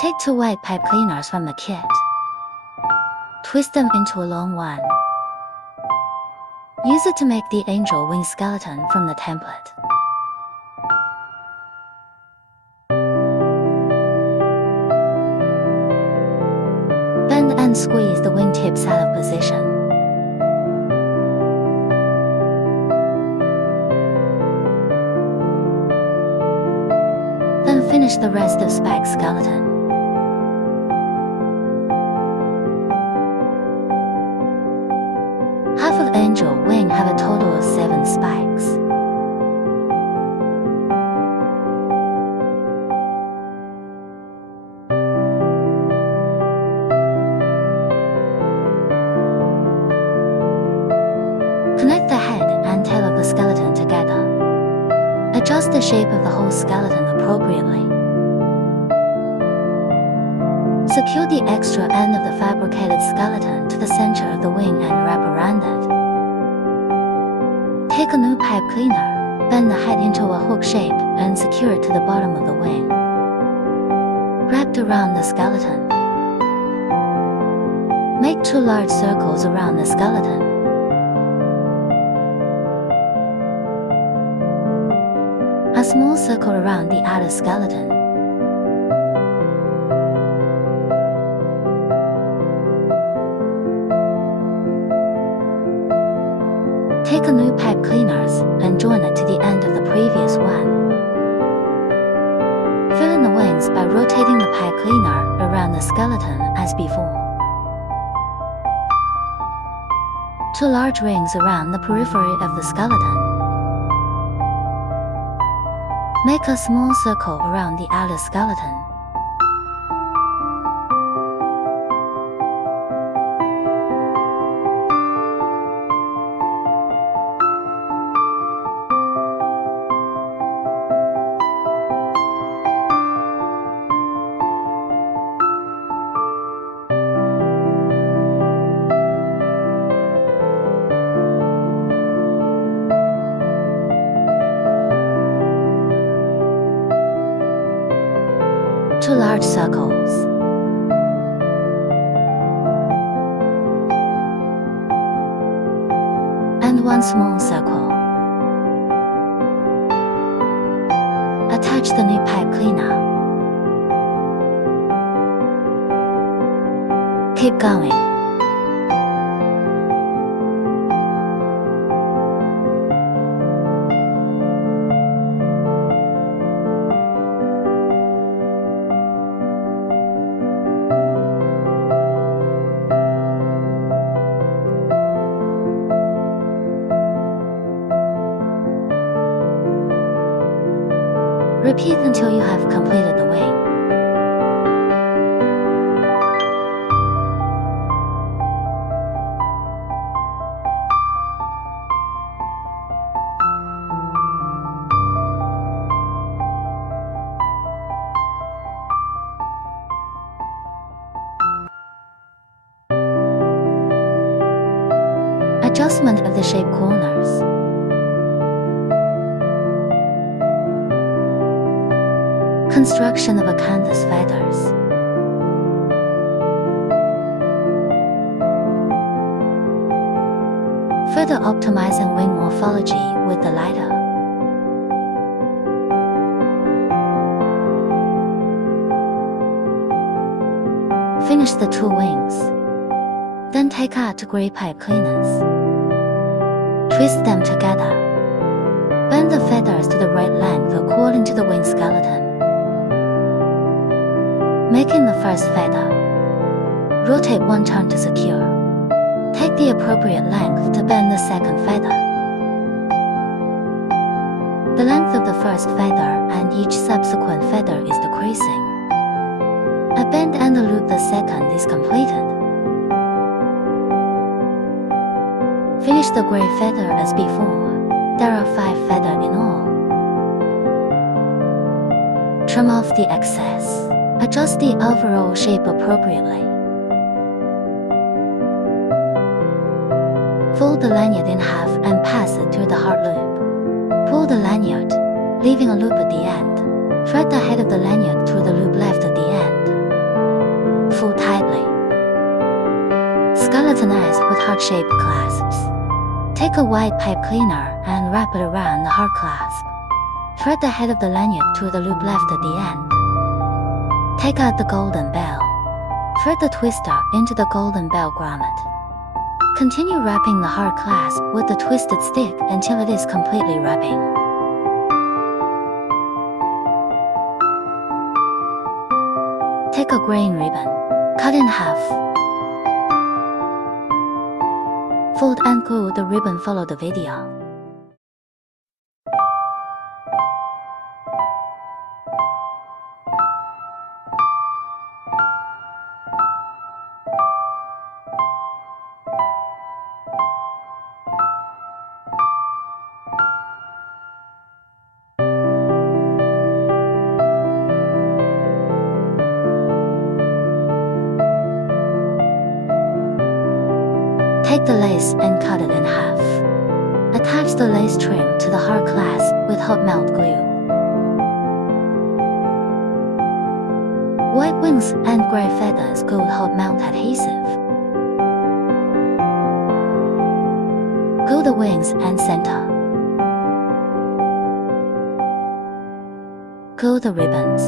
Take 2 white pipe cleaners from the kit. Twist them into a long one. Use it to make the angel wing skeleton from the template. Bend and squeeze the wingtips out of position. Then finish the rest of spike skeleton. Half of angel wing have a total of 7 spikes. Connect the head and tail of the skeleton together. Adjust the shape of the whole skeleton appropriately. Secure the extra end of the fabricated skeleton to the center of the wing and wrap around it. Take a new pipe cleaner, bend the head into a hook shape and secure it to the bottom of the wing. Wrapped around the skeleton. Make 2 large circles around the skeleton. A small circle around the outer skeleton. Take a new pipe cleaners and join it to the end of the previous one. Fill in the wings by rotating the pipe cleaner around the skeleton as before. 2 large rings around the periphery of the skeleton. Make a small circle around the outer skeleton. Two large circles. And 1 small circle. Attach the new pipe cleaner. Keep going. Repeat until you have completed the wing. Adjustment of the shape corners. Construction of acanthus feathers. Further optimizing wing morphology with the lighter. Finish the 2 wings. Then take out 2 gray pipe cleaners. Twist them together. Bend the feathers to the right length according to the wing skeleton. Making the first feather. Rotate 1 turn to secure. Take the appropriate length to bend the second feather. The length of the first feather and each subsequent feather is decreasing. A bend and a loop the second is completed. Finish the gray feather as before. There are 5 feathers in all. Trim off the excess. Adjust the overall shape appropriately. Fold the lanyard in half and pass it through the heart loop. Pull the lanyard, leaving a loop at the end. Thread the head of the lanyard through the loop left at the end. full tightly. Skeletonize with heart-shaped clasps. Take a white pipe cleaner and wrap it around the heart clasp. Thread the head of the lanyard through the loop left at the end. Take out the golden bell. Thread the twister into the golden bell grommet. Continue wrapping the heart clasp with the twisted stick until it is completely wrapping. Take a green ribbon, cut in half. Fold and glue the ribbon. Follow the video. Take the lace and cut it in half. Attach the lace trim to the heart clasp with hot melt glue. White wings and gray feathers glue with hot melt adhesive. Glue the wings and center. Glue the ribbons.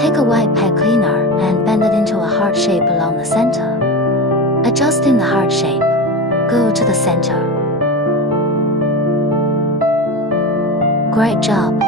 Take a white pad cleaner and bend it into a heart shape along the center. Adjusting the heart shape, glue to the center. Great job!